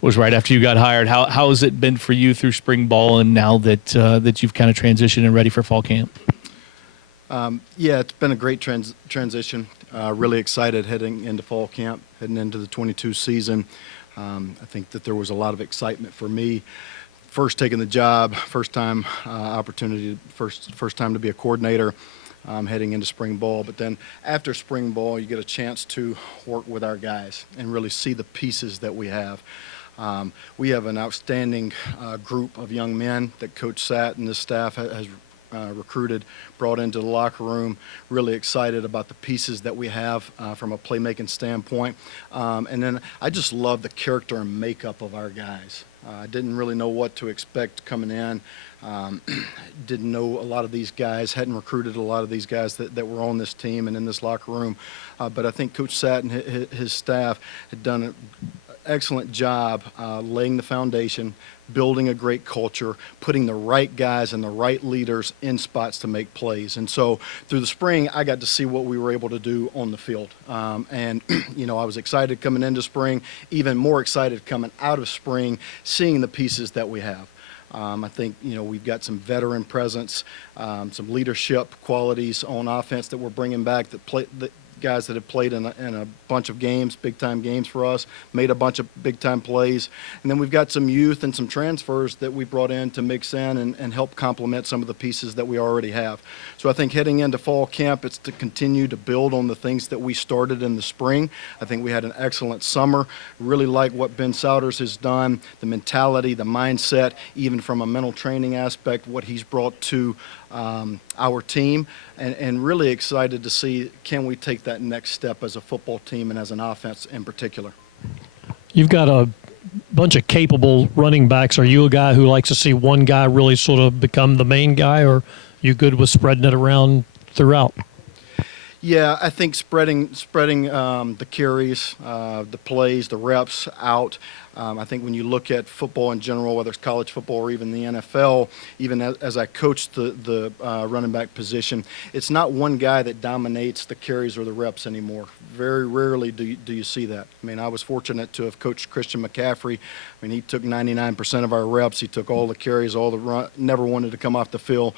was right after you got hired. How has it been for you through spring ball and now that that you've kind of transitioned and ready for fall camp? Yeah, it's been a great transition. Really excited heading into fall camp, heading into the 22 season. I think that there was a lot of excitement for me. First taking the job, first time opportunity, first time to be a coordinator, heading into spring ball. But then after spring ball, you get a chance to work with our guys and really see the pieces that we have. We have an outstanding group of young men that Coach Satt and his staff has recruited, brought into the locker room. Really excited about the pieces that we have from a playmaking standpoint. And then I just love the character and makeup of our guys. I didn't really know what to expect coming in. Didn't know a lot of these guys, hadn't recruited a lot of these guys that were on this team and in this locker room. But I think Coach Satt and his staff had done an excellent job laying the foundation, building a great culture, putting the right guys and the right leaders in spots to make plays. And so through the spring, I got to see what we were able to do on the field. And, you know, I was excited coming into spring, even more excited coming out of spring, seeing the pieces that we have. I think, you know, we've got some veteran presence, some leadership qualities on offense that we're bringing back, that guys that have played in a bunch of games, big-time games for us, made a bunch of big-time plays. And then we've got some youth and some transfers that we brought in to mix in and help complement some of the pieces that we already have. So I think heading into fall camp, it's to continue to build on the things that we started in the spring. I think we had an excellent summer. Really like what Ben Souders has done, the mentality, the mindset, even from a mental training aspect, what he's brought to our team, and really excited to see, can we take that next step as a football team and as an offense in particular. You've got a bunch of capable running backs. Are you a guy who likes to see one guy really sort of become the main guy, or are you good with spreading it around throughout? Yeah, I think spreading the carries, the plays, the reps out. I think when you look at football in general, whether it's college football or even the NFL, even as I coached the running back position, it's not one guy that dominates the carries or the reps anymore. Very rarely do you see that. I mean, I was fortunate to have coached Christian McCaffrey. I mean, he took 99% of our reps. He took all the carries, all the run, never wanted to come off the field.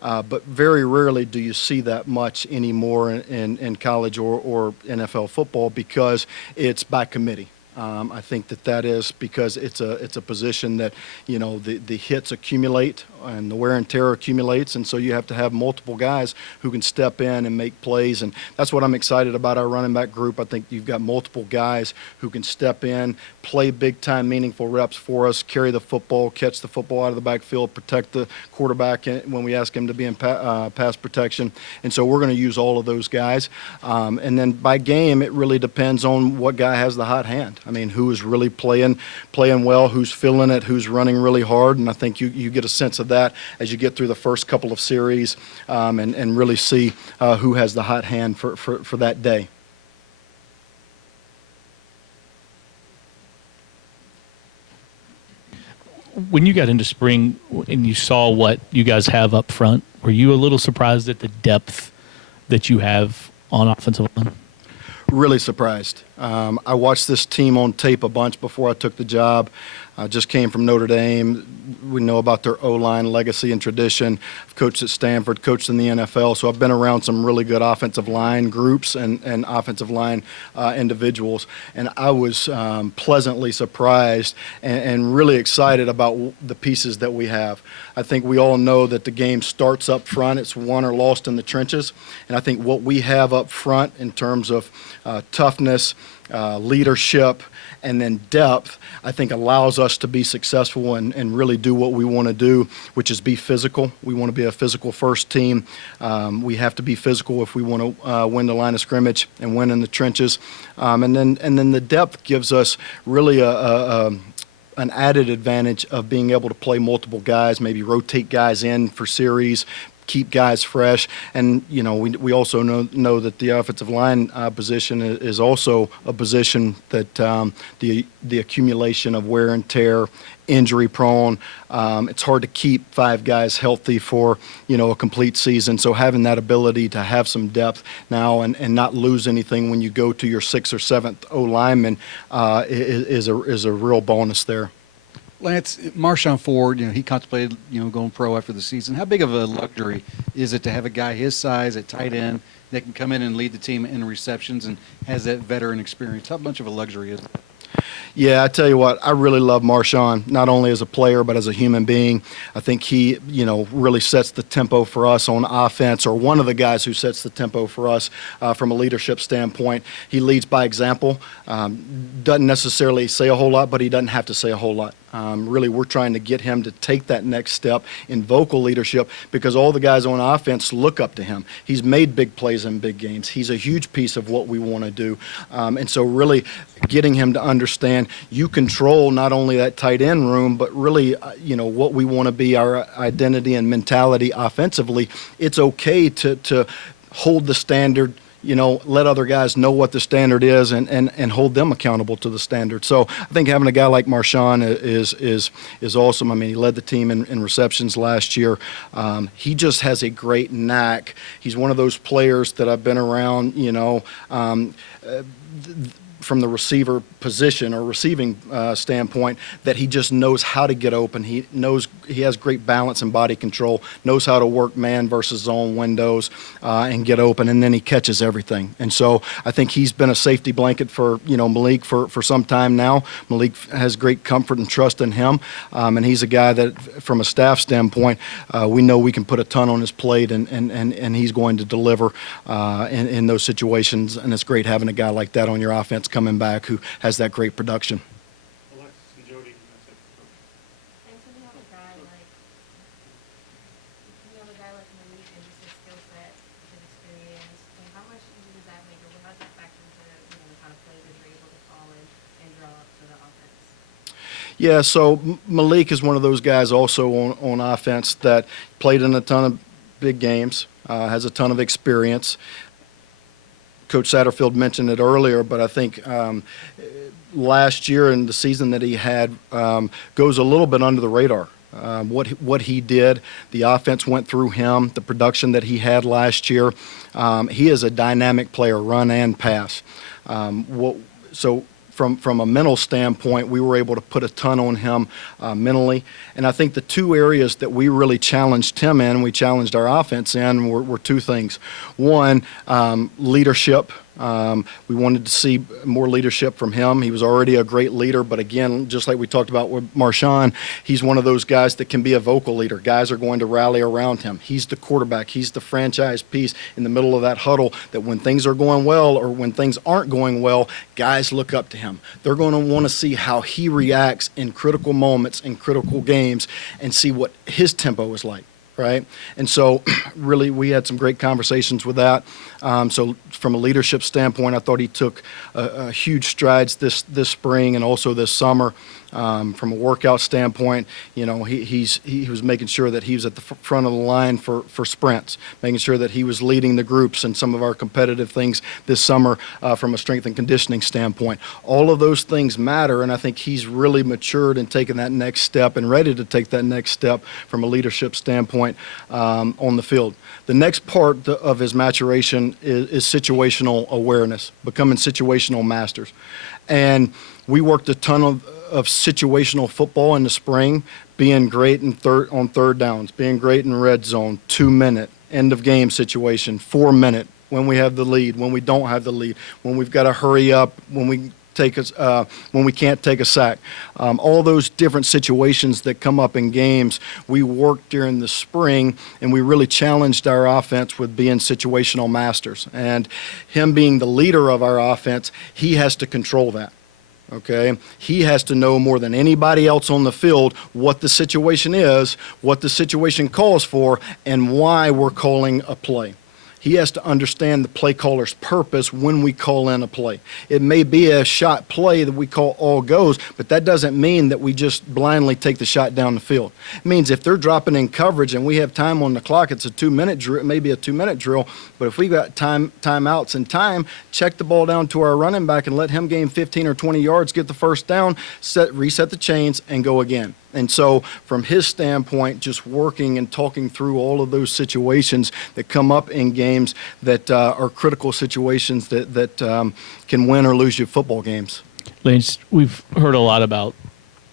But very rarely do you see that much anymore in college or NFL football, because it's by committee. I think that is because it's a position that, you know, the hits accumulate and the wear and tear accumulates, and so you have to have multiple guys who can step in and make plays, and that's what I'm excited about our running back group. I think you've got multiple guys who can step in, play big-time meaningful reps for us, carry the football, catch the football out of the backfield, protect the quarterback when we ask him to be in pass protection, and so we're going to use all of those guys. And then by game, it really depends on what guy has the hot hand. I mean, who is really playing well, who's feeling it, who's running really hard, and I think you get a sense of that as you get through the first couple of series, and really see who has the hot hand for that day. When you got into spring and you saw what you guys have up front, were you a little surprised at the depth that you have on offensive line? Really surprised. I watched this team on tape a bunch before I took the job. I just came from Notre Dame. We know about their O-line legacy and tradition. I've coached at Stanford, coached in the NFL, so I've been around some really good offensive line groups and offensive line individuals. And I was pleasantly surprised and really excited about the pieces that we have. I think we all know that the game starts up front. It's won or lost in the trenches. And I think what we have up front in terms of toughness, leadership, and then depth, I think allows us to be successful and really do what we want to do, which is be physical. We want to be a physical first team. We have to be physical if we want to win the line of scrimmage and win in the trenches. And then the depth gives us really an added advantage of being able to play multiple guys, maybe rotate guys in for series, keep guys fresh. And, we also know that the offensive line position is also a position that the accumulation of wear and tear, injury prone, it's hard to keep 5 guys healthy for, a complete season. So having that ability to have some depth now and not lose anything when you go to your 6th or 7th O lineman is a real bonus there. Lance, Marshawn Ford, he contemplated, going pro after the season. How big of a luxury is it to have a guy his size at tight end that can come in and lead the team in receptions and has that veteran experience? How much of a luxury is it? Yeah, I tell you what, I really love Marshawn, not only as a player, but as a human being. I think he, really sets the tempo for us on offense, or one of the guys who sets the tempo for us from a leadership standpoint. He leads by example, doesn't necessarily say a whole lot, but he doesn't have to say a whole lot. Really, we're trying to get him to take that next step in vocal leadership because all the guys on offense look up to him. He's made big plays in big games. He's a huge piece of what we want to do. And so really getting him to understand you control not only that tight end room, but really, what we want to be, our identity and mentality offensively. It's okay to hold the standard, let other guys know what the standard is and hold them accountable to the standard. So I think having a guy like Marshawn is awesome. I mean, he led the team in receptions last year. He just has a great knack. He's one of those players that I've been around, from the receiver position or receiving standpoint, that he just knows how to get open. He knows he has great balance and body control, knows how to work man versus zone windows and get open, and then he catches everything. And so I think he's been a safety blanket for, Malik for some time now. Malik has great comfort and trust in him, and he's a guy that, from a staff standpoint, we know we can put a ton on his plate, and he's going to deliver in those situations, and it's great having a guy like that on your offense coming back who has that great production. Alexis and Jody, that's it. And so you have a guy like Malik and just his skill set, his experience, and how much does that make, or how does that factor into the kind of plays that you're able to call and draw up for the offense? Yeah, so Malik is one of those guys also on offense that played in a ton of big games, has a ton of experience. Coach Satterfield mentioned it earlier, but I think last year and the season that he had goes a little bit under the radar. What he did, the offense went through him, the production that he had last year. He is a dynamic player, run and pass. So from a mental standpoint, we were able to put a ton on him mentally. And I think the 2 areas that we really challenged him in, we challenged our offense in, were 2 things. One, leadership. We wanted to see more leadership from him. He was already a great leader, but again, just like we talked about with Marshawn, he's one of those guys that can be a vocal leader. Guys are going to rally around him. He's the quarterback. He's the franchise piece in the middle of that huddle that when things are going well or when things aren't going well, guys look up to him. They're going to want to see how he reacts in critical moments, in critical games, and see what his tempo is like. Right? And so really we had some great conversations with that. So from a leadership standpoint, I thought he took a huge strides this spring and also this summer. From a workout standpoint, he was making sure that he was at the front of the line for sprints, making sure that he was leading the groups and some of our competitive things this summer from a strength and conditioning standpoint. All of those things matter, and I think he's really matured and taken that next step and ready to take that next step from a leadership standpoint on the field. The next part of his maturation is situational awareness, becoming situational masters. And we worked a ton of situational football in the spring, being great on third downs, being great in red zone, 2-minute, end of game situation, 4-minute, when we have the lead, when we don't have the lead, when we've got to hurry up, when we can't take a sack. All those different situations that come up in games, we worked during the spring, and we really challenged our offense with being situational masters. And him being the leader of our offense, he has to control that. Okay, he has to know more than anybody else on the field what the situation is, what the situation calls for, and why we're calling a play. He has to understand the play caller's purpose when we call in a play. It may be a shot play that we call all goes, but that doesn't mean that we just blindly take the shot down the field. It means if they're dropping in coverage and we have time on the clock, it's a 2-minute drill. It may be a 2-minute drill, but if we got timeouts and time, check the ball down to our running back and let him gain 15 or 20 yards, get the first down, reset the chains, and go again. And so from his standpoint, just working and talking through all of those situations that come up in games that are critical situations that can win or lose you football games. Lance, we've heard a lot about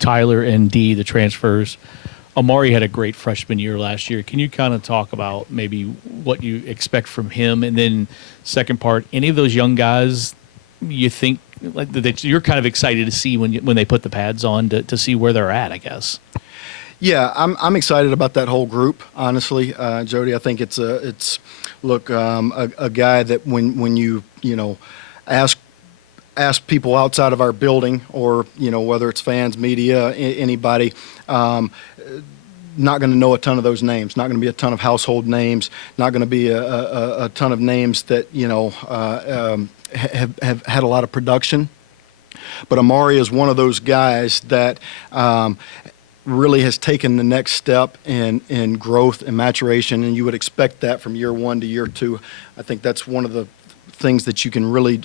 Tyler and D, the transfers. Amari had a great freshman year last year. Can you kind of talk about maybe what you expect from him? And then second part, any of those young guys you think like that you're kind of excited to see when they put the pads on to see where they're at, I guess? Yeah, I'm excited about that whole group, honestly, Jody. I think it's a guy that when you ask people outside of our building, or whether it's fans, media, anybody, not going to know a ton of those names. Not going to be a ton of household names. Not going to be a ton of names that have had a lot of production. But Amari is one of those guys that really has taken the next step in growth and maturation, and you would expect that from year 1 to year 2. I think that's one of the things that you can really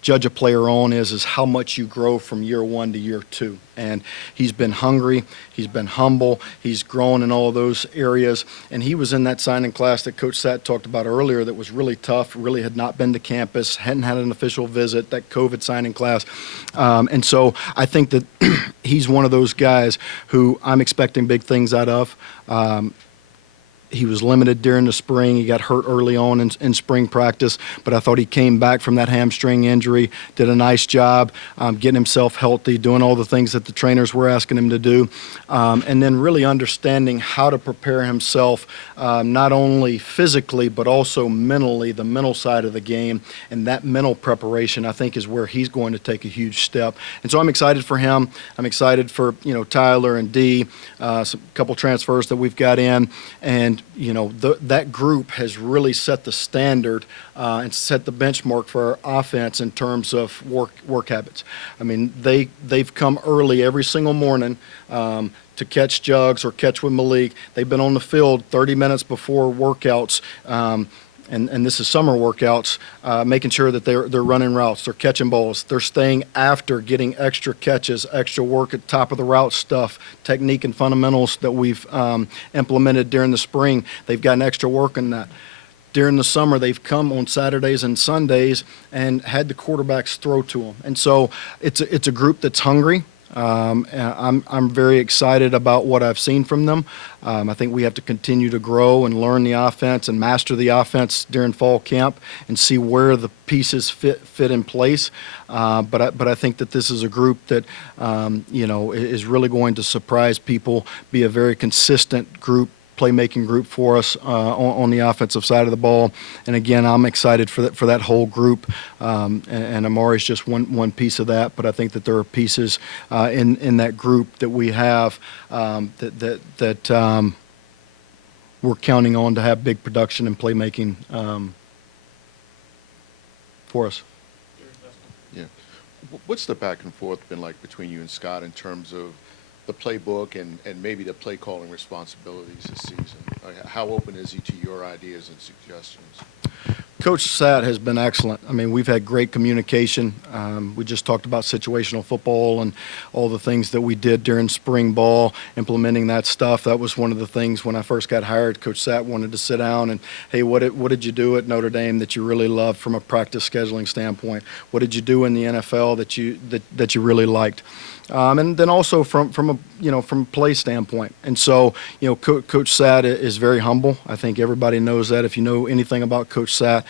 judge a player on is how much you grow from year 1 to year 2. And he's been hungry, he's been humble, he's grown in all of those areas. And he was in that signing class that Coach Satt talked about earlier that was really tough, really had not been to campus, hadn't had an official visit, that COVID signing class. And so I think that he's one of those guys who I'm expecting big things out of. He was limited during the spring. He got hurt early on in spring practice, but I thought he came back from that hamstring injury, did a nice job getting himself healthy, doing all the things that the trainers were asking him to do, and then really understanding how to prepare himself not only physically but also mentally, the mental side of the game. And that mental preparation, I think, is where he's going to take a huge step. And so I'm excited for him. I'm excited for Tyler and D, a couple transfers that we've got in, and that group has really set the standard and set the benchmark for our offense in terms of work habits. I mean, they've come early every single morning to catch Jugs or catch with Malik. They've been on the field 30 minutes before workouts. And this is summer workouts, making sure that they're running routes, they're catching balls, they're staying after, getting extra catches, extra work at top of the route stuff, technique and fundamentals that we've implemented during the spring. They've gotten extra work in that. During the summer, they've come on Saturdays and Sundays and had the quarterbacks throw to them. And so it's a group that's hungry. I'm very excited about what I've seen from them. I think we have to continue to grow and learn the offense and master the offense during fall camp and see where the pieces fit in place. But I think that this is a group that is really going to surprise people, be a very consistent group, playmaking group for us on the offensive side of the ball. And again, I'm excited for that whole group. And Amari's just one piece of that. But I think that there are pieces in that group that we have that we're counting on to have big production and playmaking for us. Yeah. What's the back and forth been like between you and Scott in terms of the playbook and maybe the play calling responsibilities this season? How open is he to your ideas and suggestions? Coach Satt has been excellent. I mean, we've had great communication. We just talked about situational football and all the things that we did during spring ball, implementing that stuff. That was one of the things when I first got hired. Coach Satt wanted to sit down and, hey, what did you do at Notre Dame that you really loved from a practice scheduling standpoint? What did you do in the NFL that you really liked? And then also from a play standpoint. And so, Coach Satt is very humble. I think everybody knows that. If you know anything about Coach Satt,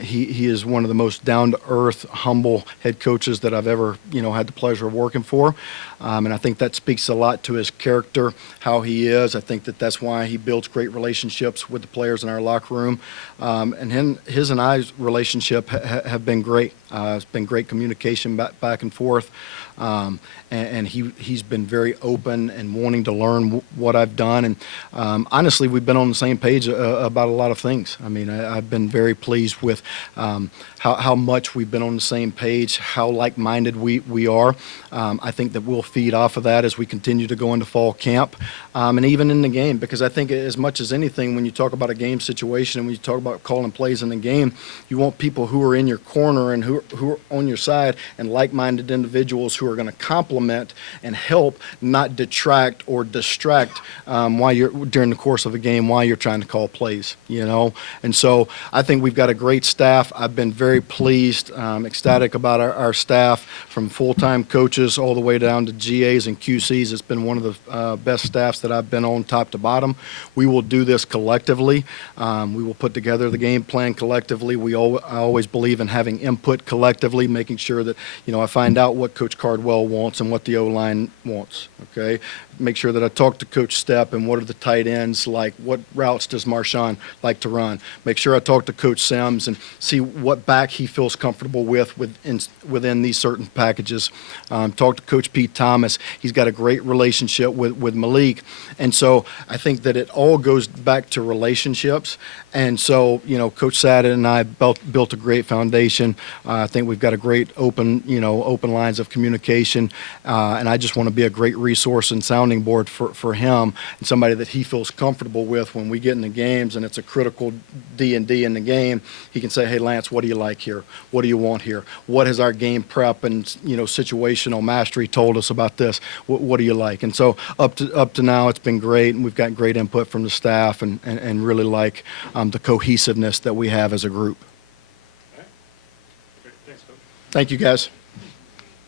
he is one of the most down-to-earth, humble head coaches that I've ever, had the pleasure of working for. And I think that speaks a lot to his character, how he is. I think that that's why he builds great relationships with the players in our locker room. And his and I's relationship have been great. It's been great communication back and forth. And he's been very open and wanting to learn what I've done. And honestly, we've been on the same page about a lot of things. I mean, I've been very pleased with how much we've been on the same page, how like-minded we are. I think that we'll feed off of that as we continue to go into fall camp, and even in the game, because I think as much as anything, when you talk about a game situation and when you talk about calling plays in the game, you want people who are in your corner and who are on your side and like-minded individuals who are going to complement and help, not detract or distract while you're during the course of a game while you're trying to call plays, you know. And so I think we've got a great staff. I've been very pleased, ecstatic about our staff, from full-time coaches all the way down to GAs and QCs. It's been one of the best staffs that I've been on top to bottom. We will do this collectively. We will put together the game plan collectively. I always believe in having input collectively, making sure that, you know, I find out what Coach Cardwell wants and what the O-line wants, okay? Make sure that I talk to Coach Stepp and what are the tight ends like, what routes does Marshawn like to run. Make sure I talk to Coach Sims and see what back he feels comfortable with within these certain packages. Talk to Coach Pete Thomas. He's got a great relationship with Malik. And so I think that it all goes back to relationships. And so, you know, Coach Sadden and I built a great foundation. I think we've got a great open lines of communication. And I just want to be a great resource and sounding board for him, and somebody that he feels comfortable with when we get in the games and it's a critical D&D in the game. He can say, hey, Lance, what do you like here? What do you want here? What has our game prep and, you know, situational mastery told us about this? What do you like? And so up to now, it's been great, and we've got great input from the staff and really like the cohesiveness that we have as a group. All right. Great. Thanks, Coach. Thank you, guys.